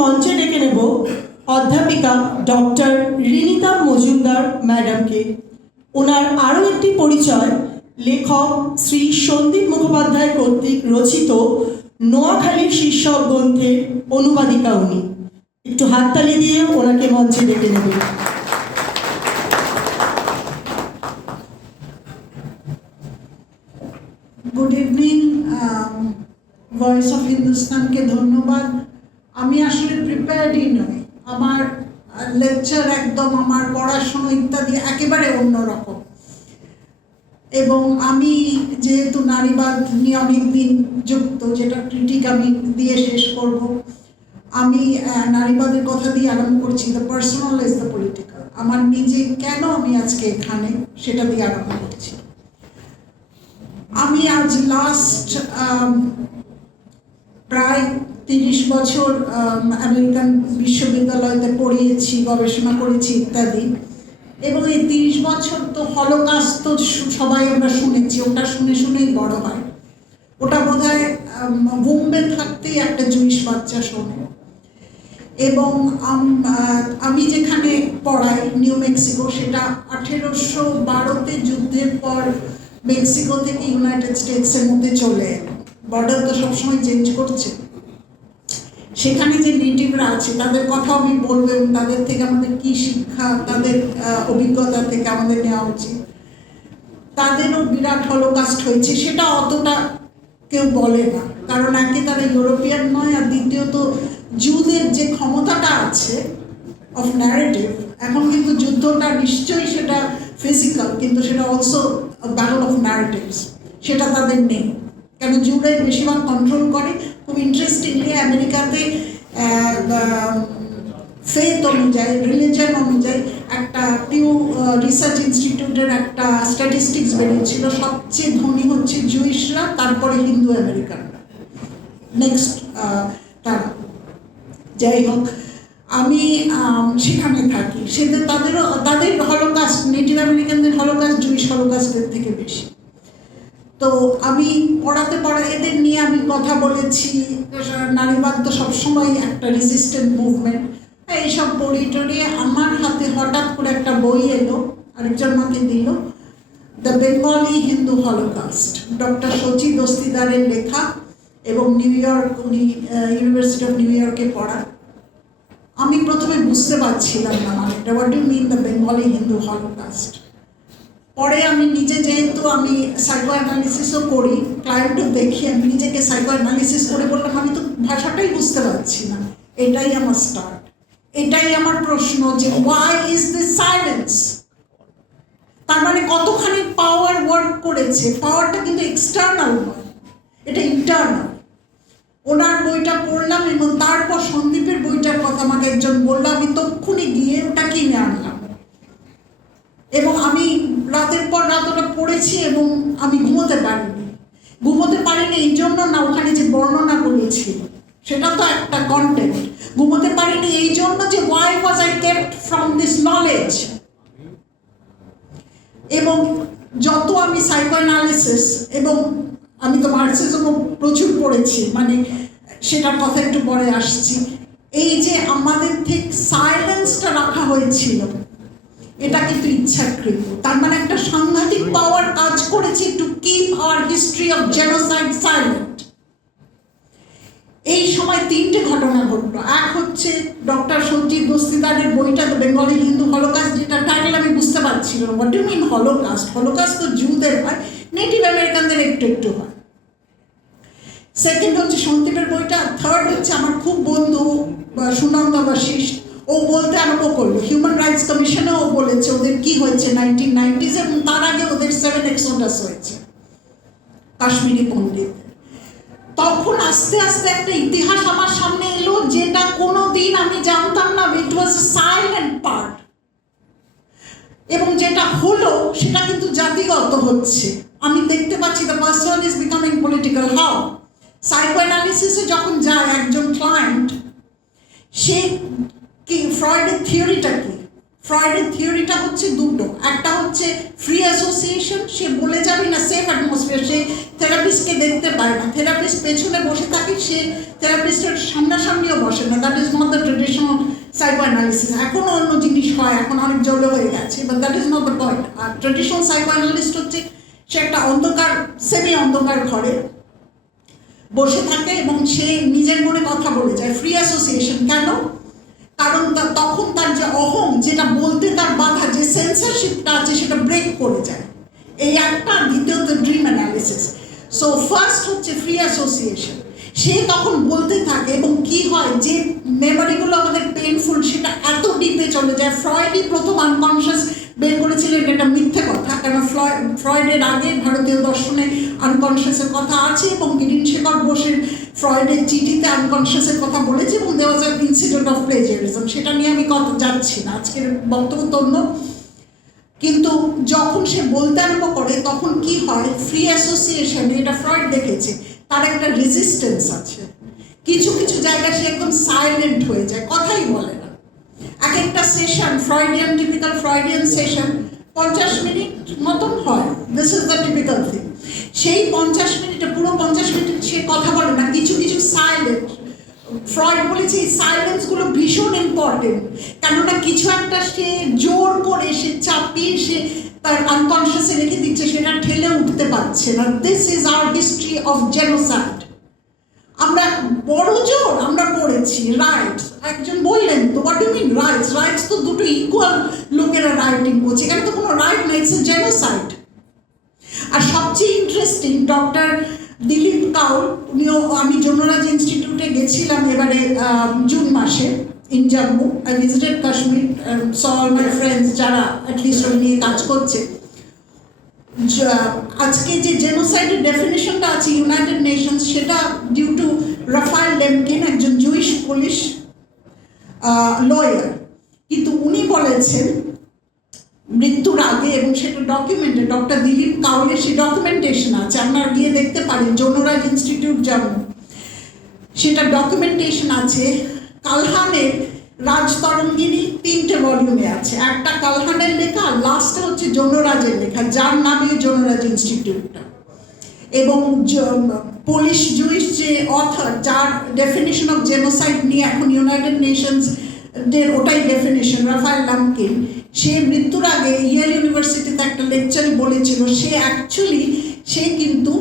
মঞ্চে ডেকে নেব অধ্যাপিকা ডক্টর রিনিতা মজুমদার ম্যাডামকে। ওনার আরও একটি পরিচয়, লেখক শ্রী সন্দীপ মুখোপাধ্যায় কর্তৃক রচিত নোয়াখালীর শীর্ষক গ্রন্থের অনুবাদিকা উনি। একটু হাততালি দিয়ে ওনাকে মঞ্চে ডেকে নেব। Good evening. ভয়েস অফ হিন্দুস্তানকে ধন্যবাদ। আমি আসলে প্রিপেয়ার্ডই নই। আমার লেকচার একদম আমার পড়াশুনো ইত্যাদি একেবারে অন্যরকম, এবং আমি যেহেতু নারীবাদ নিয়ে অনেকদিন যুক্ত, যেটা ক্রিটিক আমি দিয়ে শেষ করব, আমি নারীবাদের কথা দিয়ে আরম্ভ করছি। The personal is the political. আমার নিজে কেন আমি আজকে এখানে সেটা দিয়ে আরম্ভ করছি। আমি আজ লাস্ট প্রায় 30 বছর আমেরিকান বিশ্ববিদ্যালয়তে পড়িয়েছি, গবেষণা করেছি ইত্যাদি, এবং এই 30 বছর তো হলোকাস্ট তো সবাই আমরা শুনেছি, ওটা শুনে শুনেই বড় হয়। ওটা বোধহয় বোম্বে থাকতেই একটা জুইশ বাচ্চা শোনে। এবং আমি যেখানে পড়াই নিউ মেক্সিকো, সেটা 1812-তে যুদ্ধের পর মেক্সিকো থেকে ইউনাইটেড স্টেটসের মধ্যে চলে, বর্ডার তো সবসময় চেঞ্জ করছে। সেখানে যে নেটিভরা আছে তাদের কথাও আমি বলবো, এবং তাদের থেকে আমাদের কি শিক্ষা, তাদের অভিজ্ঞতা থেকে আমাদের নেওয়া উচিত। তাদেরও বিরাট হলোকাস্ট হয়েছে, সেটা অতটা কেউ বলে না, কারণ একে তারা ইউরোপিয়ান নয়, আর দ্বিতীয়ত জুদের যে ক্ষমতাটা আছে অফ ন্যারেটিভ, এখন কিন্তু যুদ্ধটা নিশ্চয়ই সেটা ফিজিক্যাল, কিন্তু সেটা অলসো ব্যাটল অফ ন্যারেটিভস, সেটা তাদের নেই। কেন জুরাই বেশিরভাগ কন্ট্রোল করে। খুব ইন্টারেস্টিংলি আমেরিকাতে ফেথ অনুযায়ী, রিলিজন অনুযায়ী একটা পিউ রিসার্চ ইনস্টিটিউটের একটা স্ট্যাটিস্টিক্স বেরিয়েছিল, সবচেয়ে ধনী হচ্ছে জুইশরা, তারপরে হিন্দু আমেরিকানরা, নেক্সট তারা। যাই হোক, আমি সেখানে থাকি, তাদের হলোকাস্ট, নেটিভ আমেরিকানদের হলোকাস্ট জুইশ হলোকাস্টের থেকে বেশি। তো আমি পড়াতে এদের নিয়ে আমি কথা বলেছি। নারীবাদ তো সবসময় একটা রেজিস্ট্যান্ট মুভমেন্ট, এইসব পড়ি টড়িয়ে আমার হাতে হঠাৎ করে একটা বই এলো, আরেকজন আমাকে দিল, the Bengali Hindu holocaust, doctor Sachi দস্তিদারের লেখা, এবং নিউ ইয়র্ক, উনি ইউনিভার্সিটি অফ নিউ ইয়র্কে পড়া। আমি প্রথমে বুঝতে পারছিলাম না, মানে what do mean the Bengali Hindu holocaust. পরে আমি নিজে, যেহেতু আমি সাইকো অ্যানালিসিসও করি, ক্লায়েন্টও দেখি, আমি নিজেকে সাইকো অ্যানালিসিস করে বললাম আমি তো ভাষাটাই বুঝতে পারছি না। এটাই আমার স্টার্ট, এটাই আমার প্রশ্ন, যে ওয়াই ইজ দিস সাইলেন্স। তার মানে কতখানি পাওয়ার ওয়ার্ক করেছে। পাওয়ারটা কিন্তু এক্সটার্নাল নয়, এটা ইন্টারনাল। ওনার বইটা পড়লাম, এবং তারপর সন্দীপের বইটার কথা আমাকে একজন বললো, আমি তক্ষুনি গিয়ে ওটা কিনে আনলাম, এবং আমি রাতের পর রাত ওটা পড়েছি, এবং আমি ঘুমোতে পারিনি এই জন্য না, ওখানে যে বর্ণনাগুলো ছিল সেটা তো একটা কন্টেন্ট। ঘুমোতে পারিনি এই জন্য যে why was I kept from this knowledge. এবং যত আমি সাইকো অ্যানালিসিস, এবং আমি তো মার্কসিজমও প্রচুর পড়েছি, মানে সেটার কথা একটু পরে আসছি। এই যে আমাদের থেকে সাইলেন্সটা রাখা হয়েছিল, এটা কিন্তু ইচ্ছাকৃত। তার মানে একটা সাংঘাতিক পাওয়ার কাজ করেছে to keep our history of genocide silent. এই সময় 3টে ঘটনা ঘটলো। এক হচ্ছে ডক্টর সঞ্জিত দস্তিদারের বইটা দ্য বেঙ্গলি হিন্দু হলোকাস্ট, যেটা টাইটেল আমি বুঝতে পারছিলাম, what do mean holocaust. Holocaust তো জুদের হয়, নেটিভ আমেরিকানদের একটু একটু হয়। সেকেন্ড হচ্ছে সন্দীপের বইটা। থার্ড হচ্ছে আমার খুব বন্ধু সুনন্দা বশিষ্ঠ, ও বলতে আরম্ভ করলো হিউম্যান রাইটস কমিশনে, ও বলেছে ওদের কি হয়েছে 1990s, এবং তার আগে ওদের 7 এক্সোডাস হয়েছে কাশ্মীরি পণ্ডিত। তখন আস্তে আস্তে একটা ইতিহাস আমার সামনে এলো, যেটা কোনোদিন আমি জানতাম না। ইট ওয়াজ এ সাইলেন্ট পার্ট, এবং যেটা হলো সেটা কিন্তু জাতিগত হচ্ছে। আমি দেখতে পাচ্ছি the person is becoming political. How? Psycho অ্যানালিসিসে যখন যায় একজন ক্লায়েন্ট, সে কি ফ্রয়েডের থিওরিটা কি, ফ্রয়েডের থিওরিটা হচ্ছে দুটো, একটা হচ্ছে ফ্রি অ্যাসোসিয়েশন, সে বলে যাবে না সেফ অ্যাটমসফিয়ার, সে থেরাপিস্টকে দেখতে পায় না, থেরাপিস্ট পেছনে বসে থাকে, সে থেরাপিস্টের সামনাসামনিও বসে না, that is not the traditional psychoanalysis. এখনও অন্য জিনিস হয়, এখন অনেক জলে হয়ে গেছে, but that is not the point. আর ট্রেডিশনাল সাইকো অ্যানালিস্ট হচ্ছে সে একটা অন্ধকার, সেমি অন্ধকার ঘরে বসে থাকে এবং সে নিজের মনে কথা বলে যায়। ফ্রি অ্যাসোসিয়েশন কেন? কারণ তখন তার যে অহং, যেটা বলতে তার বাধা, যে সেন্সরশিপটা আছে, সেটা ব্রেক করে যায়। এই একটা। দ্বিতীয়ত ড্রিম অ্যানালিসিস। সো ফার্স্ট হচ্ছে ফ্রি অ্যাসোসিয়েশন, সে তখন বলতে থাকে এবং কি হয়, যে মেমোরিগুলো আমাদের পেনফুল সেটা এত ডিপে চলে যায়। ফ্রয়েডই প্রথম আনকনশিয়াস বের করেছিলেন, এটা মিথ্যে কথা, কারণ ফ্রয়েডের আগে ভারতীয় দর্শনে আনকনশিয়াসের কথা আছে এবং গিরিন শেখর বোসের ফ্রয়েডের চিঠিতে আনকনশিয়াসের কথা বলেছে এবং দেওয়া was an incident of plagiarism. সেটা নিয়ে আমি কথা যাচ্ছি না, আজকের বক্তব্য তো অন্য। কিন্তু যখন সে বলতে আরম্ভ করে তখন কি হয়, ফ্রি অ্যাসোসিয়েশন, এটা ফ্রয়েড দেখেছে, তার একটা রেজিস্ট্যান্স আছে। কিছু কিছু জায়গায় সে একদম সাইলেন্ট হয়ে যায়, কথাই বলে না। এক একটা session, Freudian, typical Freudian session 50 minute মতন হয়, this is the typical thing. সেই 50 মিনিটে, পুরো 50 মিনিট সে কথা বলে না, কিছু কিছু সাইলেন্ট। ফ্রয়েড বলেছে এই সাইলেন্সগুলো ভীষণ ইম্পর্টেন্ট, কেননা কিছু একটা সে জোর করে, সে চাপিয়ে, সে তার আনকনশিয়াসে রেখে দিচ্ছে, সেটা ঠেলে উঠতে পারছে না। This is our history of genocide. আমরা বড় জোর আমরা পড়েছি রাইটস। একজন বললেন তো, what do mean rights? Rights তো দুটো ইকুয়াল লোকেরা রাইটিং করছে, এখানে তো কোনো রাইট নাই, ইটস এ জেনোসাইড। আর সবচেয়ে ইন্টারেস্টিং, ডক্টর দিলীপ কাউল, উনিও, আমি যমুনারাজ ইনস্টিটিউটে গেছিলাম এবারে জুন মাসে in Jammu. I visited Kashmir, saw all my friends যারা অ্যাটলিস্ট ওই নিয়ে কাজ করছে। আজকে যে জেনোসাইডের ডেফিনেশনটা আছে ইউনাইটেড নেশনস, সেটা ডিউ টু রাফায়েল লেমকিন, একজন জুইশ পুলিশ লয়ার। কিন্তু উনি বলেছেন মৃত্যুর আগে, এবং সেটা ডকুমেন্টেড, ডক্টর দিলীপ কাউলের সেই ডকুমেন্টেশন আছে, আপনারা গিয়ে দেখতে পারেন, যমুনারাজ ইনস্টিটিউট জম্মু, সেটা ডকুমেন্টেশন আছে। কালহানের রাজতরঙ্গিনী 3টে ভলিউমে আছে, একটা কালহানের লেখা, আর লাস্টে হচ্ছে যমুনারাজের লেখা, যার নামে যমুনারাজ ইনস্টিটিউটটা। এবং পোলিশ জুইশ যে অথর, যার ডেফিনেশন অফ জেনোসাইড নিয়ে এখন ইউনাইটেড নেশনস ওটাই ডেফিনেশন, রাফায়েল লেমকিন, সে মৃত্যুর আগে ইয়েল ইউনিভার্সিটিতে একটা লেকচারে বলেছিল, সে অ্যাকচুয়ালি, সে কিন্তু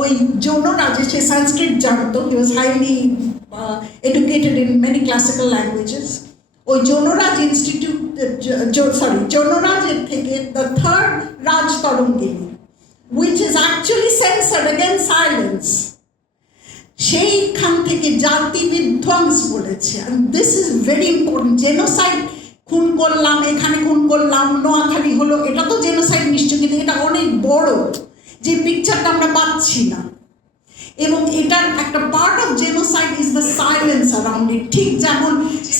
ওই যৌনরাজে, সে সংস্কৃত জানতো, he was highly educated in many classical languages. ওই যৌনরাজ ইনস্টিটিউট, যৌনরাজের থেকে the third Rajatarangini, which is actually censored against silence, সেইখান থেকে জাতি বিধ্বংস বলেছে। and this is very important. Genocide, খুন করলাম, এখানে খুন করলাম, নোয়াখালী হলো, এটা তো জেনোসাইড নিশ্চয়, কিন্তু এটা অনেক বড়, যে পিকচারটা আমরা পাচ্ছি না। এবং এটার একটা part of genocide is the silence around ইট। ঠিক যেমন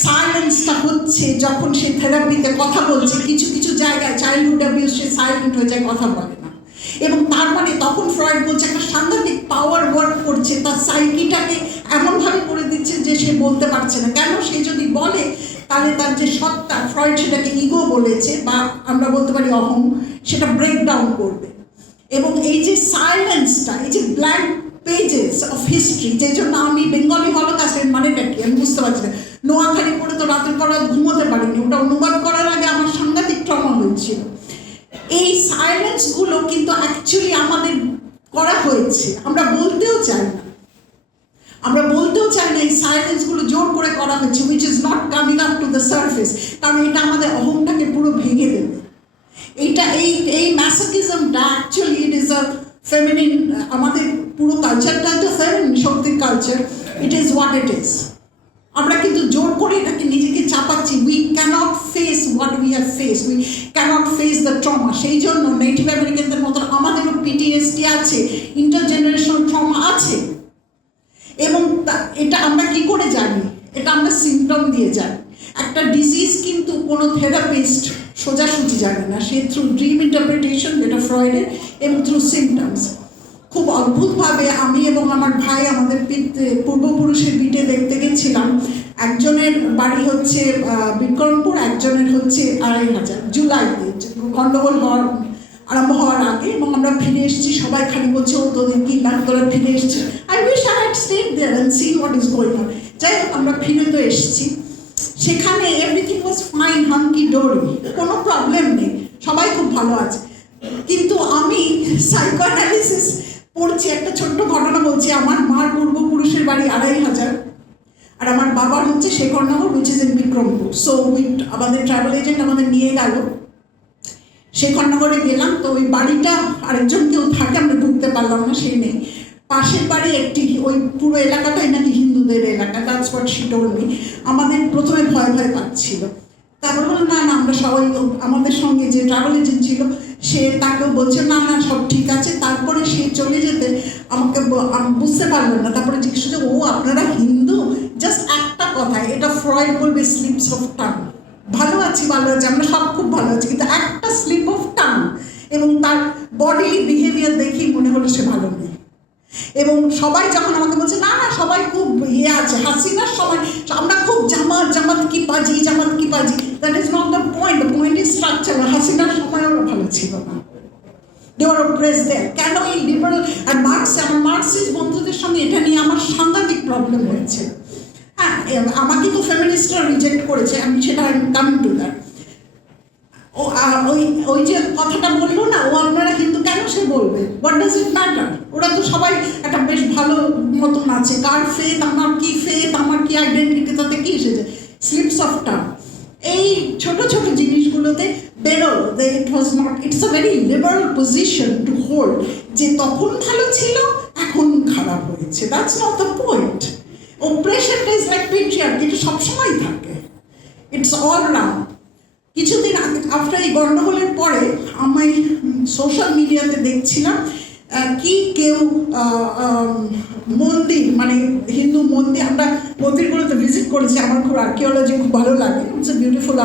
সাইলেন্সটা হচ্ছে যখন সে থেরাপিতে কথা বলছে, কিছু কিছু জায়গায় চাইল্ডহুড অ্যাবিউজ, সে সাইলেন্ট হয়ে যায়, কথা বলে না। এবং তার মানে তখন ফ্রয়েড বলছে একটা সাংঘাতিক পাওয়ার ওয়ার্ক করছে, তার সাইকিটাকে এমনভাবে করে দিচ্ছে যে সে বলতে পারছে না। কেন? সে যদি বলে তাহলে তার যে সত্তা, ফ্রয়েড সেটাকে ইগো বলেছে, বা আমরা বলতে পারি অহং, সেটা ব্রেকডাউন করবে। এবং এই যে সাইলেন্সটা, এই যে ব্ল্যাঙ্ক পেজেস অফ হিস্ট্রি, যে জন্য আমি বেঙ্গলি হলোকাস্টের মানেটা কি আমি বুঝতে পারছি না। নোয়াখালী পড়ে তো রাতের পর রাত ঘুমোতে পারিনি, ওটা অনুবাদ করার আগে আমার সাংঘাতিক ট্রমা হয়েছিল। এই সাইলেন্সগুলো কিন্তু অ্যাকচুয়ালি আমাদের করা হয়েছে, আমরা বলতেও চাই না, আমরা বলতেও চাই না, এই সাইলেন্সগুলো জোর করে করা হয়েছে, which is not coming up to the surface, কারণ এটা আমাদের অহংটাকে পুরো ভেঙে দেবে। এইটা এই ম্যাসাকিজমটা actually it is a feminine, আমাদের পুরো কালচারটা তো ফেমিনিন শক্তির culture, it is what it is. আমরা কিন্তু জোর করে এটাকে নিজেকে চাপাচ্ছি। We cannot face what we have face, we cannot face the trauma. সেই জন্য নেটিভ আমেরিকানদের মতো আমাদেরও পিটিএসডি আছে, ইন্টারজেনারেশনাল ট্রমা আছে। এবং এটা আমরা কি করে জানি? এটা আমরা সিমটম দিয়ে জানি। একটা ডিজিজ কিন্তু কোনো থেরাপিস্ট সোজাসুজি জানে না, সে থ্রু ড্রিম ইন্টারপ্রিটেশন, যেটা ফ্রয়েডের, এবং থ্রু সিমটমস। খুব অদ্ভুতভাবে আমি এবং আমার ভাই আমাদের পূর্বপুরুষের পিঠে দেখতে গেছিলাম একজনের বাড়ি হচ্ছে বিক্রমপুর, একজনের হচ্ছে 2500 জুলাইতে গন্ডগোল আরম্ভ হওয়ার আগে। এবং আমরা ফিরে এসেছি, সবাই খালি বলছে ও তোদের কি লাগ, তোরা ফিরে এসেছি। I wish I had stayed there and seen what is going on. যাই হোক, আমরা ফিরে তো এসেছি, সেখানে everything was fine, hunky dory, কোনো প্রবলেম নেই, সবাই খুব ভালো আছে। কিন্তু আমি সাইকোঅ্যানালিসিস পড়ছি, একটা ছোট্ট ঘটনা বলছি। আমার মার পূর্বপুরুষের বাড়ি 2500 আর আমার বাবার হচ্ছে Shekharnagar, which is in Bikrampur. So আমাদের ট্রাভেল এজেন্ট আমাদের নিয়ে গেল শেখরনগরে। গেলাম তো ওই বাড়িটা আরেকজন কেউ থাকে, আমরা ঢুকতে পারলাম না, সেই নেই। পাশের বাড়ি একটি, ওই পুরো এলাকাটাই নাকি হিন্দুদের এলাকা, that's what she told me. আমাদের প্রথমে ভয় ভয় পাচ্ছিল, তারপর বললো না না আমরা সবাই, আমাদের সঙ্গে যে ট্রাভেল এজেন্ট ছিল সে তাকেও বলছে না না সব ঠিক আছে। তারপরে সে চলে যেতে আমাকে আমি বুঝতে পারলাম না, তারপরে জিজ্ঞেস করছে ও আপনারা হিন্দু? জাস্ট একটা কথা, এটা ফ্রয়েড বলবে স্লিপস অফ টাং। ভালো আছি ভালো আছি, আমরা সব খুব ভালো আছি, কিন্তু একটা স্লিপ অফ টাং এবং তার বডিলি বিহেভিয়ার দেখেই মনে হলো সে ভালো নেই। এবং সবাই যখন আমাকে বলছে না না সবাই খুব আছে, হাসিনার সময় আমরা খুব জামাত কি পাজি, জামাত কি পাজি, that is not the point. The point is structure. হাসিনার সময় ওরা ভালো ছিল না, দে ওয়ার অপ্রেসড দেয়ার। কেন এই লিবারাল আর আমার মার্কসিস্ট বন্ধুদের সঙ্গে এটা নিয়ে আমার সাংঘাতিক প্রবলেম হয়েছে। হ্যাঁ, আমাকে তো ফেমিনিস্টরা রিজেক্ট করেছে, আমি সেটা কামিং টু দ্যাট। ও ওই যে কথাটা বললো না, ও আপনারা হিন্দু কেন সে বলবে, হোয়াট ডাজ ইট ম্যাটার? ওরা তো সবাই একটা বেশ ভালো মতন আছে, কার ফেথ, আমার কি ফেথ, আমার কি আইডেন্টিটি, তাতে কি এসেছে? Slips of tongue. এই ছোট ছোট জিনিসগুলোতে বেরো, it was not, it's a very liberal position to hold, যে তখন ভালো ছিল এখন খারাপ হয়েছে। That's not the point. অপ্রেশনটা ইজ লাইক পেট্রিয়ার্কি, এটা সবসময় থাকে, ইটস অল রাউন্ড। কিছুদিন আগে আফটার এই গন্ডগোলের পরে আমি সোশ্যাল মিডিয়াতে দেখছিলাম কি কেউ মন্দির, মানে হিন্দু মন্দির, আমরা মন্দিরগুলোতে ভিজিট করেছি, আমার খুব আর্কিওলজি খুব ভালো লাগে, ইটস এ বিউটিফুল